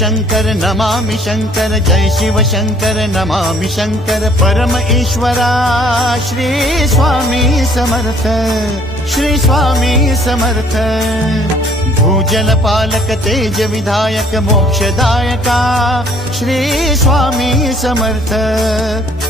शंकर नमामि शंकर जय शिव शंकर नमामि शंकर परम ईश्वरा। श्री स्वामी समर्थ श्री स्वामी समर्थ। भूजल पालक तेज विधायक मोक्षदायका। श्री स्वामी समर्थ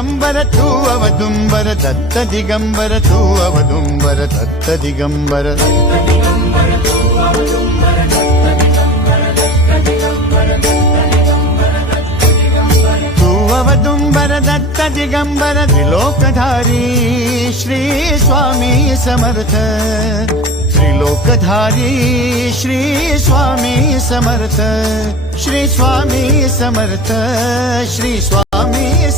दिगंबर तू अवदुंबर दत्त दिगंबर तू अवदुंबर दत्त दिगंबर तू अवदुंबर Datta Digambar त्रिलोकधारी Shri Swami Samarth. त्रिलोकधारी Shri Swami Samarth. Shri Swami Samarth Shri Swami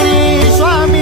hechizo a mí.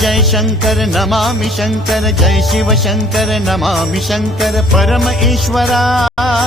जय शंकर नमामि शंकर जय शिव शंकर नमामि शंकर परम ईश्वरा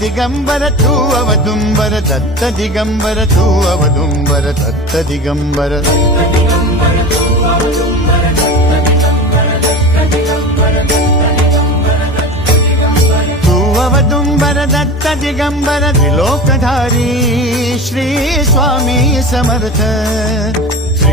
ദിഗംബര തൂവവ ദുംബര തത്ത ദിഗംബര തൂവവ ദുംബര തത്ത ദിഗംബര തൂവവ ദുംബര ദത്ത ദിഗംബര ത്രിലോകധാരി ശ്രീ സ്വാമി സമർത്ഥ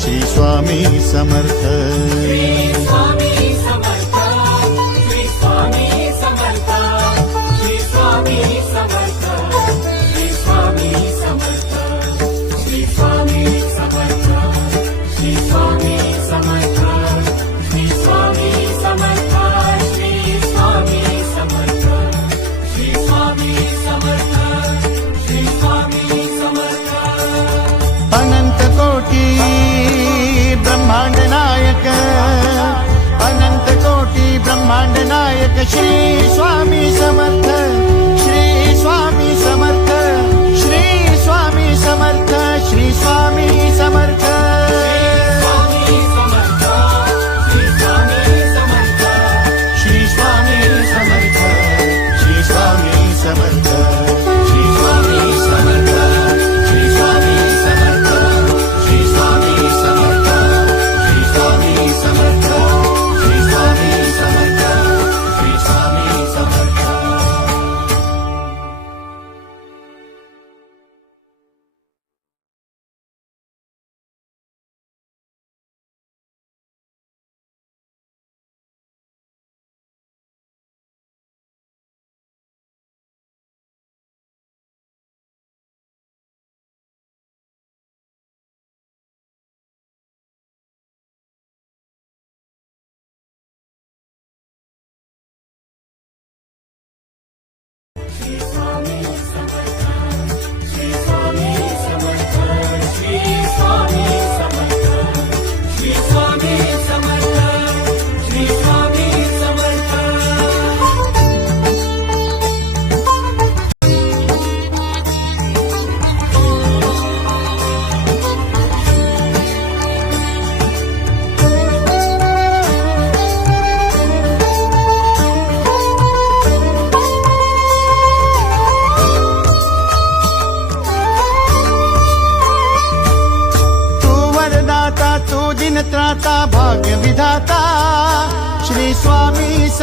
श्री स्वामी समर्थ। श्री स्वामी समर्थ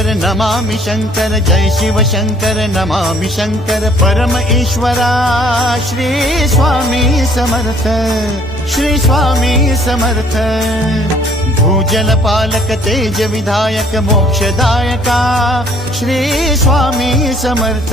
शंकर नमामि शंकर जय शिव शंकर नमामि शंकर परम ईश्वरा। श्री स्वामी समर्थ श्री स्वामी समर्थ। भूजल पालक तेज विधायक मोक्षदायका। श्री स्वामी समर्थ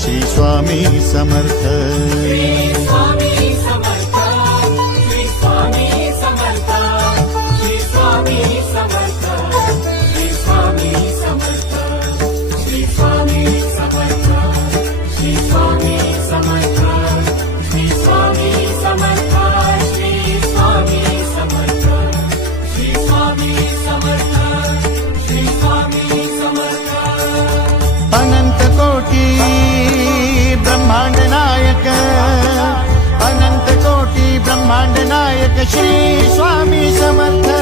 श्री स्वामी समर्थ. श्री स्वामी समर्थ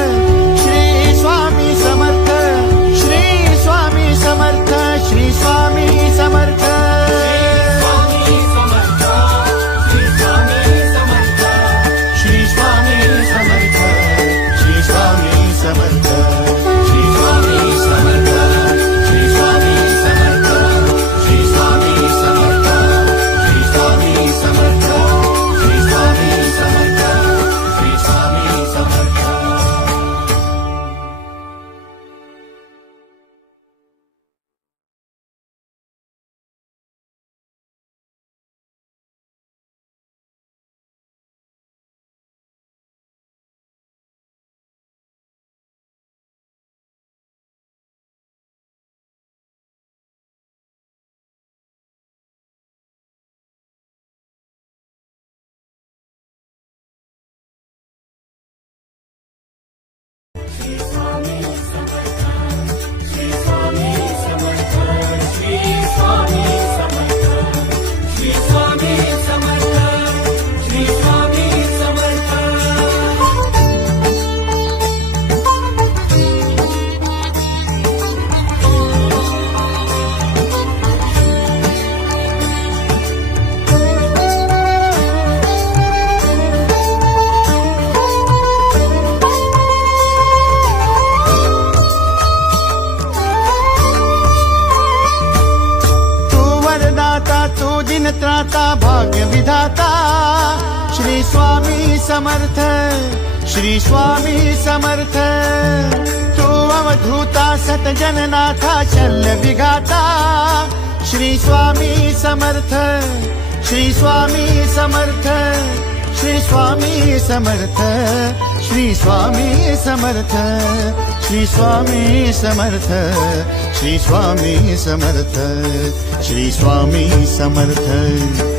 दाता श्री स्वामी समर्थ श्री स्वामी समर्थ. तू अवधूता सतजननाथा शल्य विघाता श्री स्वामी समर्थ श्री स्वामी समर्थ श्री स्वामी समर्थ श्री स्वामी समर्थ श्री स्वामी समर्थ श्री स्वामी समर्थ श्री स्वामी समर्थ. श्री